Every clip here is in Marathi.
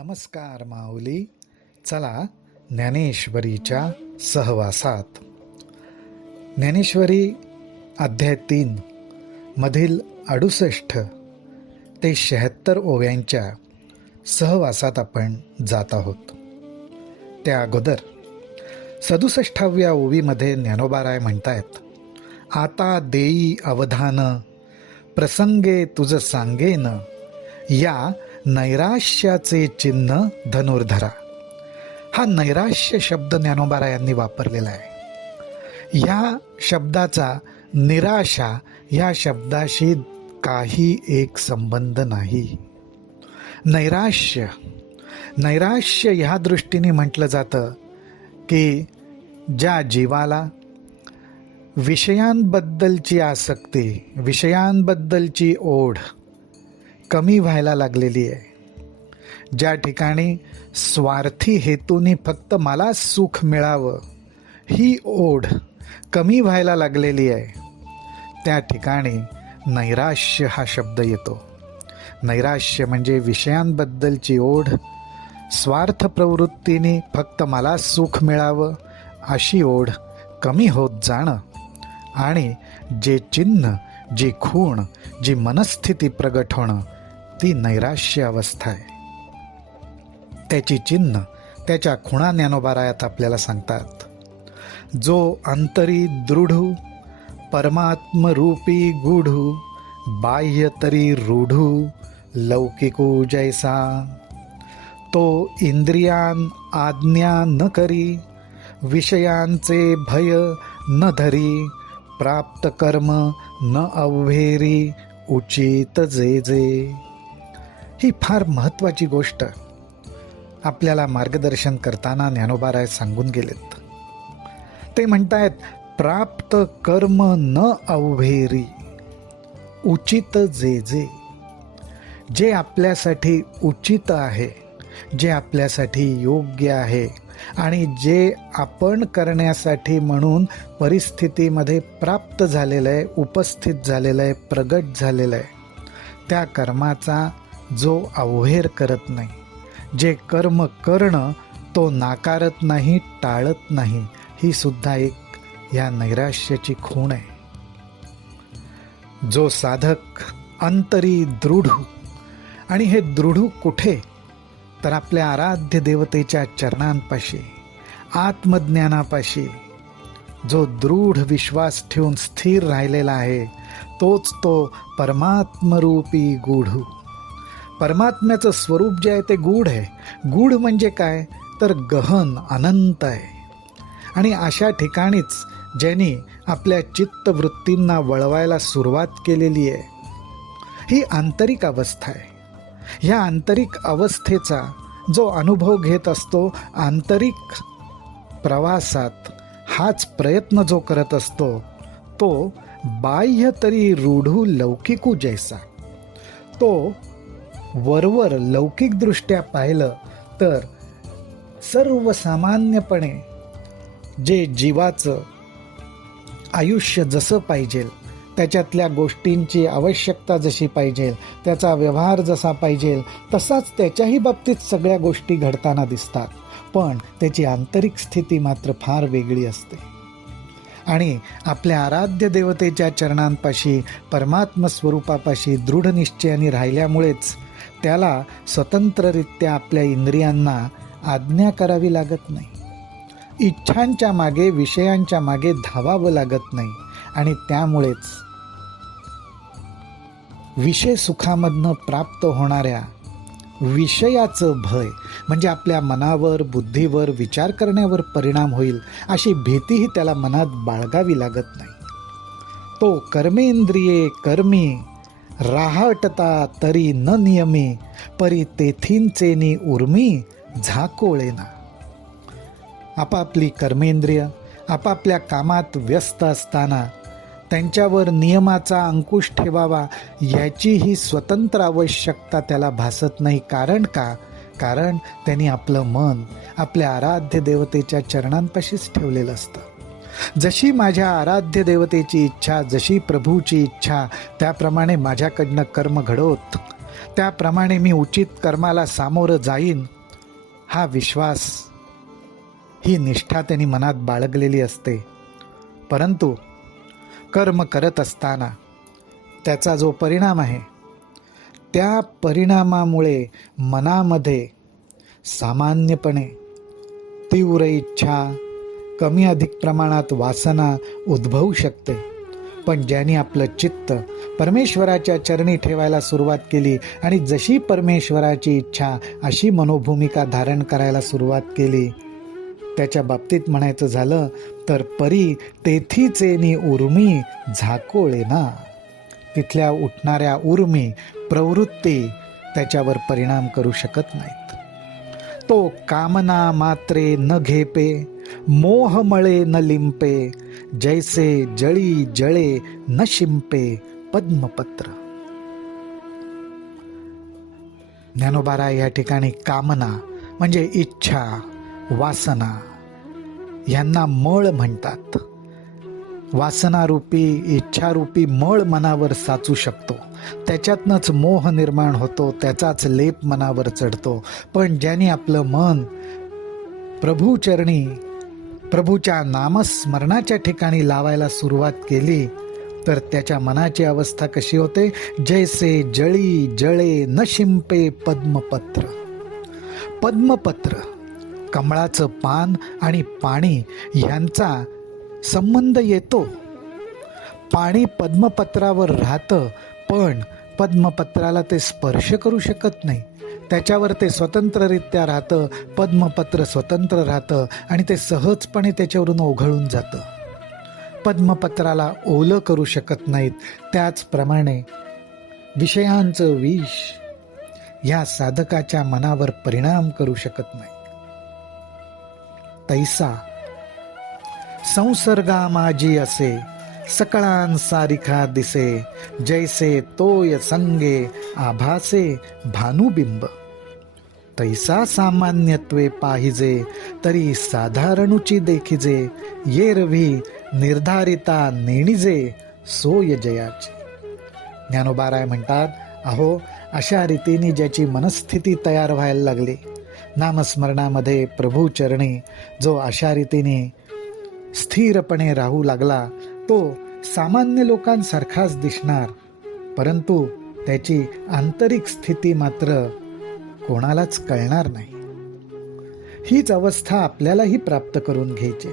नमस्कार माऊली. चला ज्ञानेश्वरीच्या सहवासात. ज्ञानेश्वरी अध्याय 3 मधील 68 ते 76 ओव्यांच्या सहवासात आपण जात आहोत. त्या अगोदर 67व्या ओवीमध्ये ज्ञानोबाराय म्हणतायत, आता देई अवधान प्रसंगे तुझ सांगेन, या नैराश्याचे चिन्ह धनुर्धरा. हा नैराश्य शब्द ज्ञानोबारायांनी वापरलेला आहे. ह्या शब्दाचा निराशा ह्या शब्दाशी काही एक संबंध नाही. नैराश्य ह्या दृष्टीने म्हटलं जातं की ज्या जीवाला विषयांबद्दलची आसक्ती, विषयांबद्दलची ओढ कमी व्हायला लागलेली आहे, ज्या ठिकाणी स्वार्थी हेतूने फक्त मला सुख मिळावं ही ओढ कमी व्हायला लागलेली आहे, त्या ठिकाणी नैराश्य हा शब्द येतो. नैराश्य म्हणजे विषयांबद्दलची ओढ, स्वार्थ प्रवृत्तीने फक्त मला सुख मिळावं अशी ओढ कमी होत जाणं आणि जे चिन्ह, जी खूण, जी मनस्थिती प्रगट होणं ती नैराश्य अवस्था आहे. त्याची चिन्ह, त्याच्या खुणा ज्ञानोबारायात आपल्याला सांगतात. जो अंतरी दृढू परमात्मरूपी गूढू, बाह्य तरी रूढू लौकिकू जैसा, तो इंद्रियां आज्ञा न करी, विषयांचे भय न धरी, प्राप्त कर्म न अवघेरी, उचित जे जे. ही फार महत्त्वाची गोष्ट आपल्याला मार्गदर्शन करताना ज्ञानोबाराय सांगून गेलेत. ते म्हणतायत, प्राप्त कर्म न अवघेरी, उचित जे जे. जे आपल्यासाठी उचित आहे, जे आपल्यासाठी योग्य आहे आणि जे आपण करण्यासाठी म्हणून परिस्थितीमध्ये प्राप्त झालेलं आहे, उपस्थित झालेलं आहे, प्रगट झालेलं आहे, त्या कर्माचा जो अवहेर करत नाही, जे कर्म करणं तो नाकारत नाही, टाळत नाही, ही सुद्धा एक या नैराश्याची खूण आहे. जो साधक अंतरी दृढ, आणि हे दृढ कुठे तर आपल्या आराध्य देवतेच्या चरणांपाशी, आत्मज्ञानापाशी जो दृढ विश्वास ठेवून स्थिर राहिलेला आहे, तोच तो परमात्मरूपी गूढ. परमात्म्याचं स्वरूप जे आहे ते गूढ आहे. गूढ म्हणजे काय तर गहन, अनंत आहे. आणि अशा ठिकाणीच ज्यांनी आपल्या चित्तवृत्तींना वळवायला सुरुवात केलेली आहे, ही आंतरिक अवस्था आहे. ह्या आंतरिक अवस्थेचा जो अनुभव घेत असतो, आंतरिक प्रवासात हाच प्रयत्न जो करत असतो, तो बाह्य तरी रूढू लौकिकू जैसा. तो वरवर लौकिकदृष्ट्या पाहिलं तर सर्वसामान्यपणे जे जीवाचं आयुष्य जसं पाहिजे, त्याच्यातल्या गोष्टींची आवश्यकता जशी पाहिजे, त्याचा व्यवहार जसा पाहिजे, तसाच त्याच्याही बाबतीत सगळ्या गोष्टी घडताना दिसतात. पण त्याची आंतरिक स्थिती मात्र फार वेगळी असते. आणि आपल्या आराध्य देवतेच्या चरणांपाशी, परमात्म स्वरूपापाशी दृढ निश्चयाने राहिल्यामुळेच त्याला स्वतंत्ररित्या आपल्या इंद्रियांना आज्ञा करावी लागत नाही, इच्छांच्या मागे, विषयांच्या मागे धावावं लागत नाही. आणि त्यामुळेच विषय सुखामधनं प्राप्त होणाऱ्या विषयाचं भय, म्हणजे आपल्या मनावर, बुद्धीवर, विचार करण्यावर परिणाम होईल अशी भीतीही त्याला मनात बाळगावी लागत नाही. तो कर्मेंद्रिये कर्मी राहटता तरी न नियमी, परी तेथींचेनी उर्मी झाकोळेना. आपापली कर्मेंद्रिय आपापल्या कामात व्यस्त असताना त्यांच्यावर नियमाचा अंकुश ठेवावा याचीही स्वतंत्र आवश्यकता त्याला भासत नाही. कारण का? कारण त्यांनी आपलं मन आपल्या आराध्य देवतेच्या चरणांपाशीच ठेवलेलं असतं. जशी माझ्या आराध्य देवतेची इच्छा, जशी प्रभूची इच्छा, त्याप्रमाणे माझ्याकडनं कर्म घडवत त्याप्रमाणे मी उचित कर्माला सामोरं जाईन, हा विश्वास, ही निष्ठा त्यांनी मनात बाळगलेली असते. परंतु कर्म करत असताना त्याचा जो परिणाम आहे, त्या परिणामामुळे मनामध्ये सामान्यपणे तीव्र इच्छा, कमी अधिक प्रमाणात वासना उद्भवू शकते. पण ज्यांनी आपलं चित्त परमेश्वराच्या चरणी ठेवायला सुरुवात केली आणि जशी परमेश्वराची इच्छा अशी मनोभूमिका धारण करायला सुरुवात केली, त्याच्या बाबतीत म्हणायचं झालं तर परी तेथीचेनी उर्मी झाकोळे ना. तिथल्या उठणाऱ्या उर्मी प्रवृत्ती त्याच्यावर परिणाम करू शकत नाहीत. तो कामना मात्रे न घेपे, मोहमळे न लिंपे, जैसे जळी जळे न शिंपे पद्मपत्र. ज्ञानोबाराय या ठिकाणी कामना म्हणजे इच्छा, वासना यांना मळ म्हणतात. वासनारूपी, इच्छारूपी मळ मनावर साचू शकतो, त्याच्यातनंच मोह निर्माण होतो, त्याचाच लेप मनावर चढतो. पण ज्यांनी आपलं मन प्रभूचरणी, प्रभूच्या नामस्मरणाच्या ठिकाणी लावायला सुरुवात केली, तर त्याच्या मनाची अवस्था कशी होते? जैसे जळी जळे न शिंपे पद्मपत्र. पद्मपत्र, कमळाचं पान आणि पाणी यांचा संबंध येतो. पाणी पद्मपत्रावर राहतं, पण पद्मपत्राला ते स्पर्श करू शकत नाही. त्याच्यावर ते स्वतंत्ररित्या राहतं, पद्मपत्र स्वतंत्र राहतं आणि ते सहजपणे त्याच्यावरून ओघळून जातं. पद्मपत्राला ओलं करू शकत नाहीत. त्याचप्रमाणे विषयांचं विष या साधकाच्या मनावर परिणाम करू शकत नाही. तैसा संसर्गा माझी असे, सकळांसारिखा दिसे, जैसे तोय संगे आभासे भानुबिंब. तैसा सामान्यत्वे पाहिजे, तरी साधारणुची देखिजे, येरवी निर्धारिता नेणिजे, सोय जयाची. ज्ञानोबाराय म्हणतात, अहो अशा रीतीने ज्याची मनस्थिती तयार व्हायला लागली, नामस्मरणामध्ये प्रभूचरणी जो अशा रीतीने स्थिरपणे राहू लागला, तो सामान्य लोकांसारखाच दिसणार, परंतु त्याची आंतरिक स्थिती मात्र कोणालाच कळणार नाही. हीच अवस्था आपल्यालाही प्राप्त करून घ्यायची.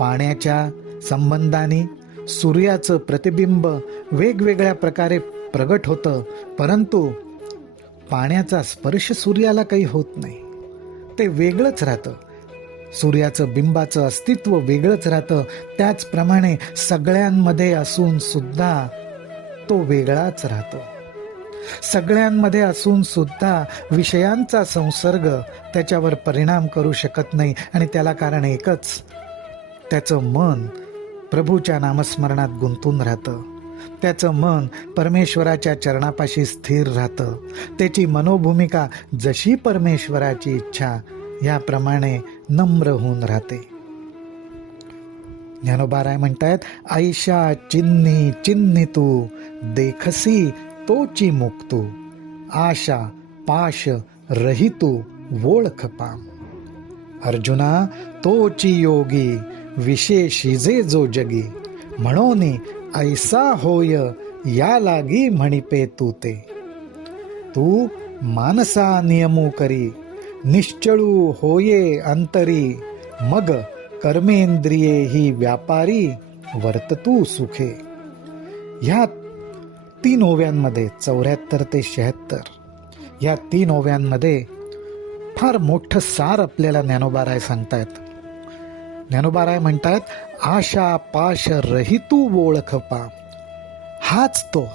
पाण्याच्या संबंधाने सूर्याचं प्रतिबिंब वेगवेगळ्या प्रकारे प्रगट होतं, परंतु पाण्याचा स्पर्श सूर्याला काही होत नाही. ते वेगळंच राहतं. सूर्याचं बिंबाचं अस्तित्व वेगळंच राहतं. त्याचप्रमाणे सगळ्यांमध्ये असून सुद्धा तो वेगळाच राहतो. सगळ्यांमध्ये असून सुद्धा विषयांचा संसर्ग त्याच्यावर परिणाम करू शकत नाही आणि त्याला कारण एकच, त्याचं मन प्रभूच्या नामस्मरणात गुंतून राहतं. त्याचं मन परमेश्वराच्या चरणापाशी स्थिर राहतं. त्याची मनोभूमिका जशी परमेश्वराची इच्छा याप्रमाणे नम्र होऊन राहते. ज्ञानोबाराय म्हणतायत, आयशा चिन्नी चिन्नी तू देखसी तोची मुक्तू, आशा पाश रहितू ओळख पाम. अर्जुना तोची योगी विशेषिजे जो जगी, म्हणून ऐसा होय या लागी म्हणिपे तू ते. तू मानसा नियमू करी, निश्चळू होये अंतरी, मग कर्मेंद्रिये ही व्यापारी वर्ततू सुखे. ह्या 3 ओव्यांमध्ये 74 ते 76 या 3 ओव्यांमध्ये फार मोठं सार आपल्याला ज्ञानोबाराय सांगतायत. ज्ञानोबाराय म्हणतात, आशा पाश रहितू ओळख पा. हाच तो,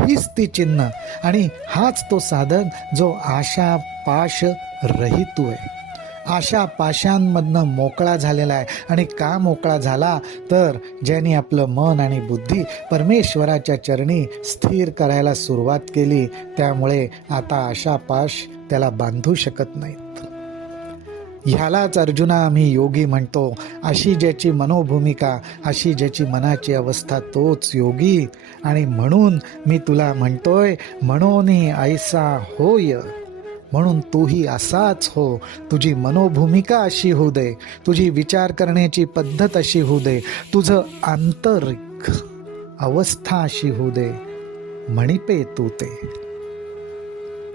हीच ती चिन्ह आणि हाच तो साधक जो आशा पाश रहितू आहे. आशा पाशांमधनं मोकळा झालेला आहे. आणि का मोकळा झाला? तर ज्यांनी आपलं मन आणि बुद्धी परमेश्वराच्या चरणी स्थिर करायला सुरुवात केली, त्यामुळे आता आशा पाश त्याला बांधू शकत नाहीत. ह्यालाच अर्जुना आम्ही योगी म्हणतो. अशी ज्याची मनोभूमिका, अशी ज्याची मनाची अवस्था, तोच योगी. आणि म्हणून मी तुला म्हणतोय, म्हणून ऐसा होय, म्हणून तूही असाच हो. तुझी मनोभूमिका अशी होऊ दे, तुझी विचार करण्याची पद्धत अशी होऊ दे, तुझं आंतरिक अवस्था अशी होऊ दे, म्हणिपे तू ते.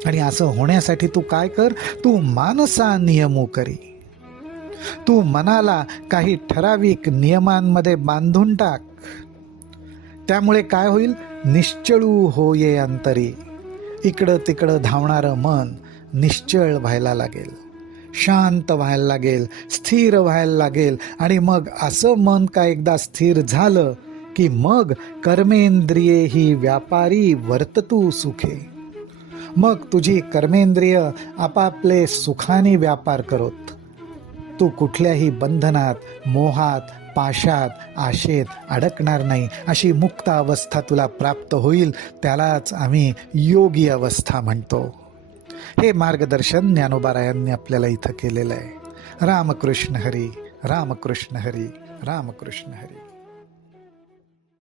आणि असं होण्यासाठी तू काय कर, तू मानसा नियमो करी. तू मनाला काही ठराविक नियमांमध्ये बांधून टाक. त्यामुळे काय होईल, निश्चळू होये अंतरी. इकडं तिकडं धावणारं मन निश्चळ व्हायला लागेल, शांत व्हायला लागेल, स्थिर व्हायला लागेल. आणि मग असं मन का एकदा स्थिर झालं की मग कर्मेंद्रिये ही व्यापारी वर्ततू सुखे. मग तुझी कर्मेंद्रिय आपापले सुखाने व्यापार करत. तू कुठल्याही बंधनात, मोहात, पाशात, आशेत अडकणार नाही. अशी मुक्त अवस्था तुला प्राप्त होईल. त्यालाच आम्ही योगी अवस्था म्हणतो. हे मार्गदर्शन ज्ञानोबारायांनी आपल्याला इथं केलेलं आहे. रामकृष्ण हरी, रामकृष्ण हरी, रामकृष्ण हरी.